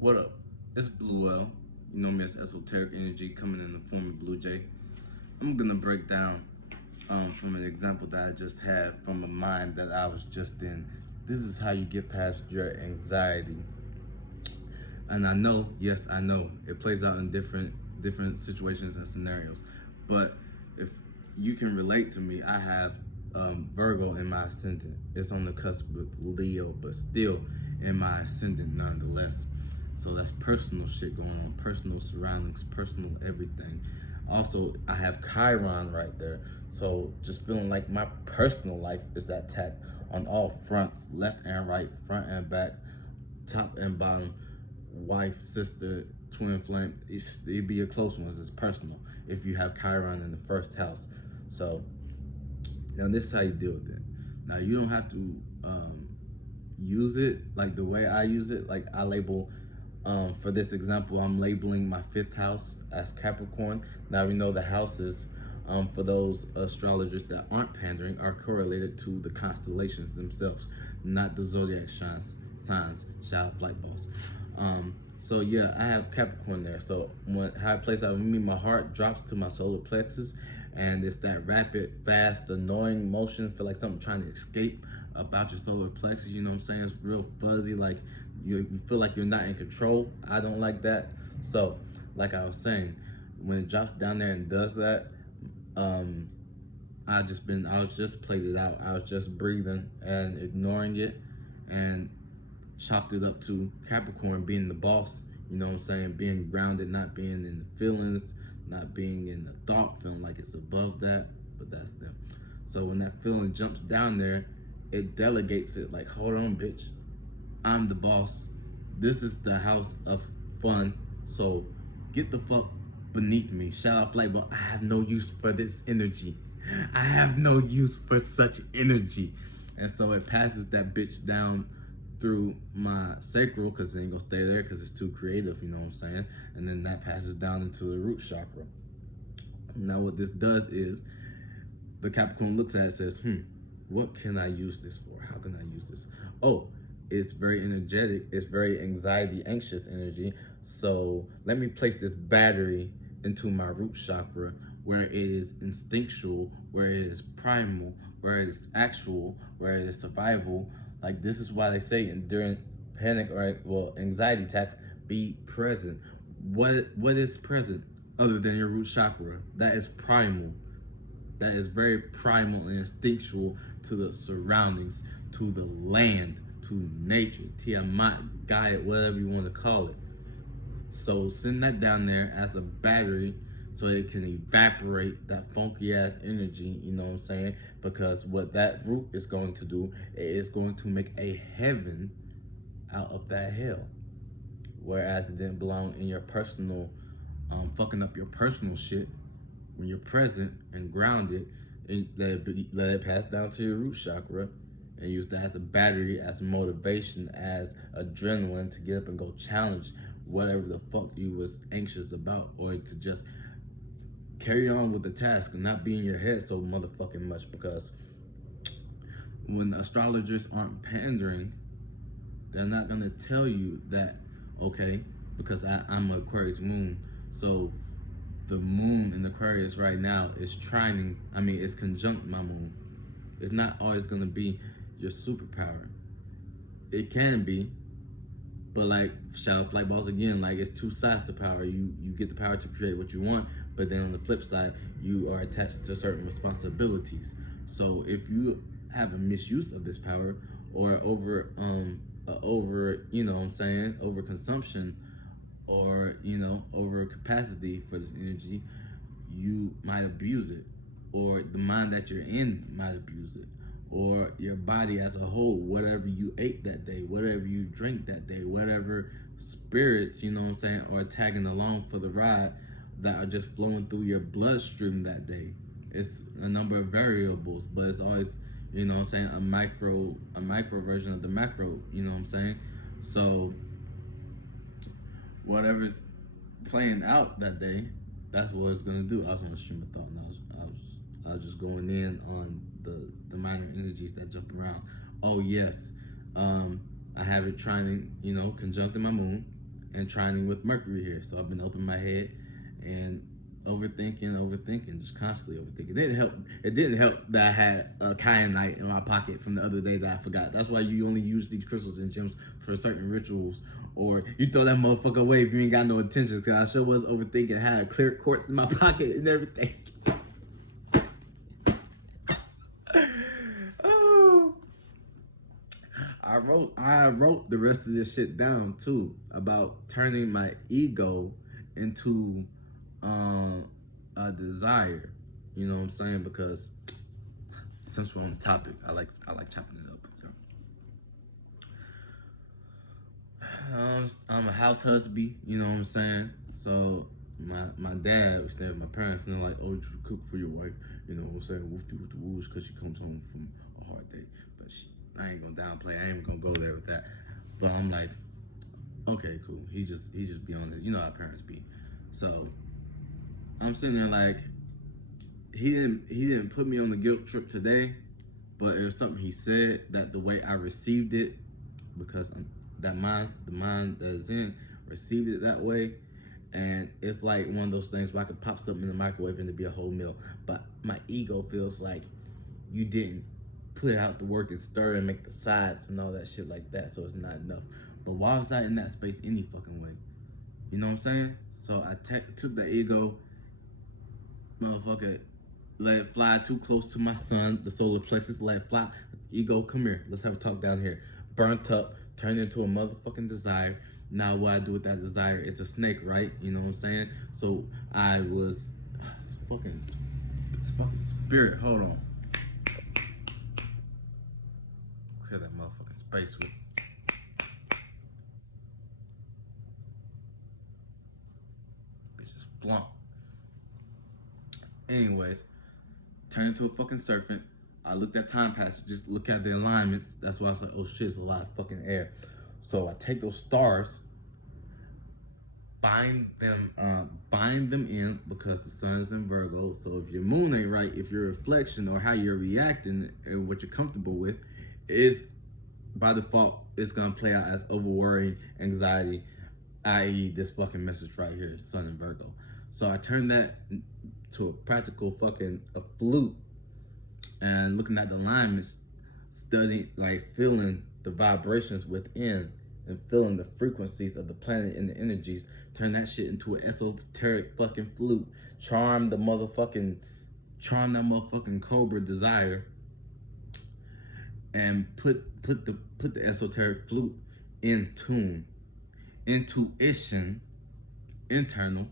What up? It's Blue L. You know me as Esoteric Energy coming in the form of Blue Jay. I'm gonna break down from an example that I just had from a mind that I was just in. This is how you get past your anxiety. And I know, yes, I know, it plays out in different situations and scenarios. But if you can relate to me, I have Virgo in my ascendant. It's on the cusp with Leo, but still in my ascendant nonetheless. So that's personal shit going on, personal surroundings, personal everything. Also, I have Chiron right there. So just feeling like my personal life is attacked on all fronts, left and right, front and back, top and bottom, wife, sister, twin flame. It'd be a close one. It's personal if you have Chiron in the first house. So now this is how you deal with it. Now you don't have to use it like the way I use it. Like I label, for this example, I'm labeling my fifth house as Capricorn. Now we know the houses, for those astrologers that aren't pandering, are correlated to the constellations themselves, not the zodiac signs. Shout out Flight Boss. So yeah, I have Capricorn there. So when how it plays out with me, my heart drops to my solar plexus, and it's that rapid, fast, annoying motion. Feel like something trying to escape about your solar plexus. You know what I'm saying? It's real fuzzy, like you feel like you're not in control. I don't like that. So, like I was saying, when it drops down there and does that, um, I was just played it out. I was just breathing and ignoring it, and chopped it up to Capricorn being the boss. You know what I'm saying? Being grounded, not being in the feelings, not being in the thought, feeling like it's above that, but that's them. So when that feeling jumps down there, it delegates it like, hold on, bitch. I'm the boss. This is the house of fun. So get the fuck beneath me. Shout out Flightball. I have no use for this energy. I have no use for such energy. And so it passes that bitch down through my sacral because it ain't gonna stay there because it's too creative, you know what I'm saying? And then that passes down into the root chakra. Now, what this does is the Capricorn looks at it and says, what can I use this for? How can I use this? Oh, it's very energetic. It's very anxiety, anxious energy. So let me place this battery into my root chakra where it is instinctual, where it is primal, where it is actual, where it is survival. Like this is why they say during panic or anxiety attacks, be present. What is present other than your root chakra? That is primal, that is very primal and instinctual to the surroundings, to the land, to nature, Tiamat, Gaia, whatever you want to call it. So send that down there as a battery so it can evaporate that funky ass energy, you know what I'm saying? Because what that root is going to do, it is going to make a heaven out of that hell. Whereas it didn't belong in your personal, fucking up your personal shit when you're present and grounded, and let it pass down to your root chakra and use that as a battery, as motivation, as adrenaline to get up and go challenge whatever the fuck you was anxious about, or to just carry on with the task and not be in your head so motherfucking much. Because when astrologers aren't pandering, they're not gonna tell you that, okay, because I'm an Aquarius moon, so the moon in Aquarius right now is trining. I mean, it's conjunct my moon. It's not always gonna be your superpower. It can be, but like shout out flight balls again. Like it's two sides to power. You get the power to create what you want, but then on the flip side, you are attached to certain responsibilities. So if you have a misuse of this power or over you know what I'm saying, over consumption, or over capacity for this energy, you might abuse it, or the mind that you're in might abuse it, or your body as a whole, whatever you ate that day, whatever you drink that day, whatever spirits, you know what I'm saying, are tagging along for the ride that are just flowing through your bloodstream that day. It's a number of variables, but it's always, you know what I'm saying, a micro version of the macro, you know what I'm saying? So whatever's playing out that day, that's what it's gonna do. I was on a stream of thought, and I was just going in on the minor energies that jump around. Oh yes, I have it trying to conjunct in my moon. and trining with Mercury here. So I've been opening my head and overthinking, just constantly overthinking. It didn't help that I had a kyanite in my pocket from the other day that I forgot. That's why you only use these crystals and gems for certain rituals, or you throw that motherfucker away if you ain't got no intentions. Cause I sure was overthinking. I had a clear quartz in my pocket and everything. Oh. I wrote the rest of this shit down too about turning my ego into a desire. You know what I'm saying? Because since we're on the topic, I like chopping it up. I'm a house husband. You know what I'm saying? So my dad was staying with my parents, and they're like, "Oh, you cook for your wife." You know what I'm saying? Whoop with the woos, because she comes home from a hard day. But I ain't gonna downplay. I ain't gonna go there with that. But I'm like, okay, cool. He just be on it. You know how parents be. So I'm sitting there like, he didn't put me on the guilt trip today, but it was something he said that the way I received it, because the mind that is in received it that way, and it's like one of those things where I could pop something in the microwave and it'd be a whole meal, but my ego feels like you didn't put out the work and stir and make the sides and all that shit like that, so it's not enough. But why was I in that space any fucking way? You know what I'm saying? So I took the ego, motherfucker, let it fly too close to my sun, the solar plexus, let it fly. Ego, come here. Let's have a talk down here. Burnt up, turned into a motherfucking desire. Now what I do with that desire is a snake, right? You know what I'm saying? So I was fucking spirit. Hold on. Clear that motherfucking space with bitch just flunk. Anyways, turned into a fucking serpent. I looked at time passage, just look at the alignments. That's why I was like, oh shit, it's a lot of fucking air. So I take those stars, bind them in, because the sun is in Virgo. So if your moon ain't right, if your reflection or how you're reacting and what you're comfortable with is by default, it's gonna play out as over worrying, anxiety, i.e. this fucking message right here, sun in Virgo. So I turned that to a practical fucking a flute, and looking at the alignments, studying, like feeling the vibrations within and feeling the frequencies of the planet and the energies, turn that shit into an esoteric fucking flute. Charm that motherfucking cobra desire, and put the esoteric flute in tune, intuition, internal,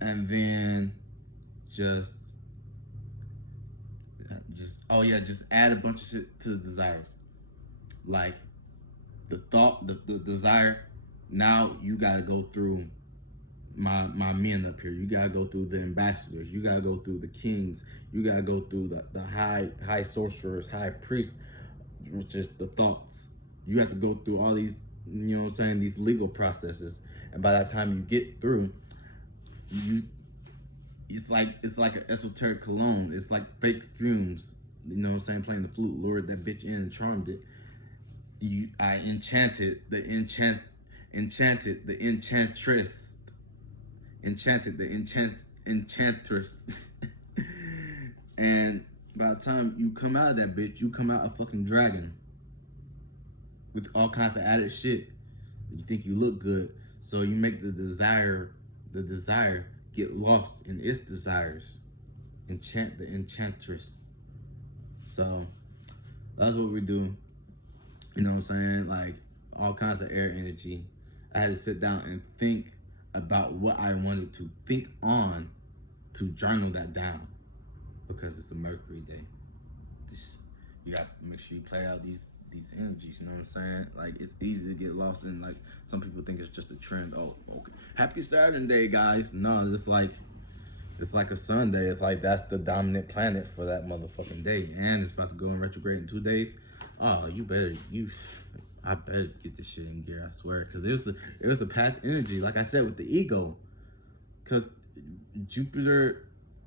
and then just just add a bunch of shit to the desires, like the thought, the desire. Now you gotta go through my men up here. You gotta go through the ambassadors. You gotta go through the kings. You gotta go through the high sorcerers, high priests, which is the thoughts. You have to go through all these, you know what I'm saying, these legal processes. And by that time you get through, you it's like an esoteric cologne. It's like fake fumes. You know what I'm saying? Playing the flute, lured that bitch in and charmed it. I enchanted the enchantress, enchantress, and by the time you come out of that bitch, you come out a fucking dragon with all kinds of added shit. You think you look good, so you make the desire get lost in its desires. Enchant the enchantress. So that's what we do. You know what I'm saying? Like all kinds of air energy. I had to sit down and think about what I wanted to think on to journal that down, because it's a Mercury day. You got to make sure you play out these energies. You know what I'm saying? Like it's easy to get lost in. Like some people think it's just a trend. Oh, okay. Happy Saturday, day, guys. No, it's like a Sunday. It's like that's the dominant planet for that motherfucking day, and it's about to go in retrograde in 2 days. Oh, I better get this shit in gear. I swear, because it was a past energy. Like I said, with the ego, because Jupiter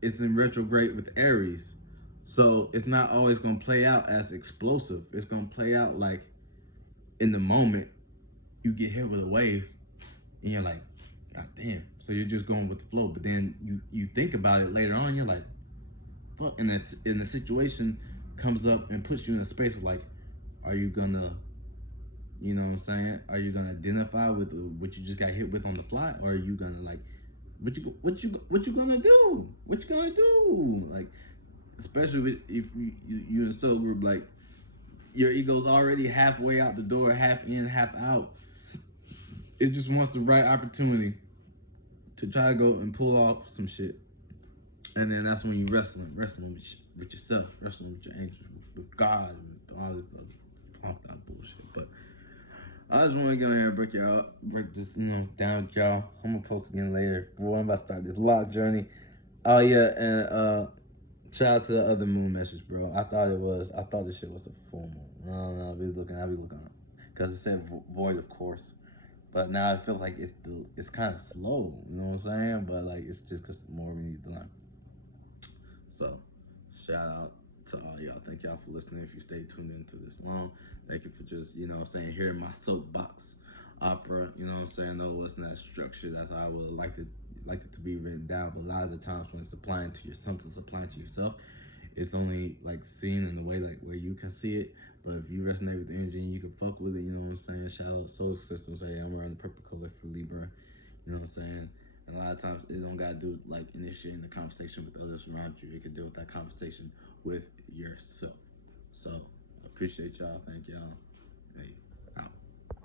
is in retrograde with Aries, so it's not always gonna play out as explosive. It's gonna play out like in the moment you get hit with a wave, and you're like, God damn. So you're just going with the flow, but then you think about it later on. You're like, fuck, and that's in the situation comes up and puts you in a space of like, are you gonna, you know what I'm saying? Are you gonna identify with what you just got hit with on the fly, or are you gonna like, what you gonna do? What you gonna do? Like, especially if you in a soul group, like your ego's already halfway out the door, half in, half out. It just wants the right opportunity to try to go and pull off some shit, and then that's when you wrestling with yourself, wrestling with your angels, with God, and with all this other pumped out bullshit. But I just want to go here and break this, down with y'all. I'm gonna post again later. Boy, I'm about to start this lock journey. Oh yeah, and shout out to the other moon message, bro. I thought this shit was a full moon. I don't know. I'll be looking on it, because it said void, of course. But now it feels like it's kind of slow. You know what I'm saying? But like it's just because more we need to learn. So, shout out to all y'all. Thank y'all for listening. If you stay tuned into this long, thank you for just, hearing my soapbox opera. You know what I'm saying? No, it's not structured. That's how I would like it to be written down. But a lot of the times when it's applying to something's applying to yourself, it's only like seen in the way like where you can see it. But if you resonate with the energy and you can fuck with it, you know what I'm saying? Shout out solar systems. Hey, I'm wearing the purple color for Libra. You know what I'm saying? And a lot of times it don't gotta do like initiating the conversation with others around you. It can deal with that conversation with yourself. So appreciate y'all. Thank y'all. Hey.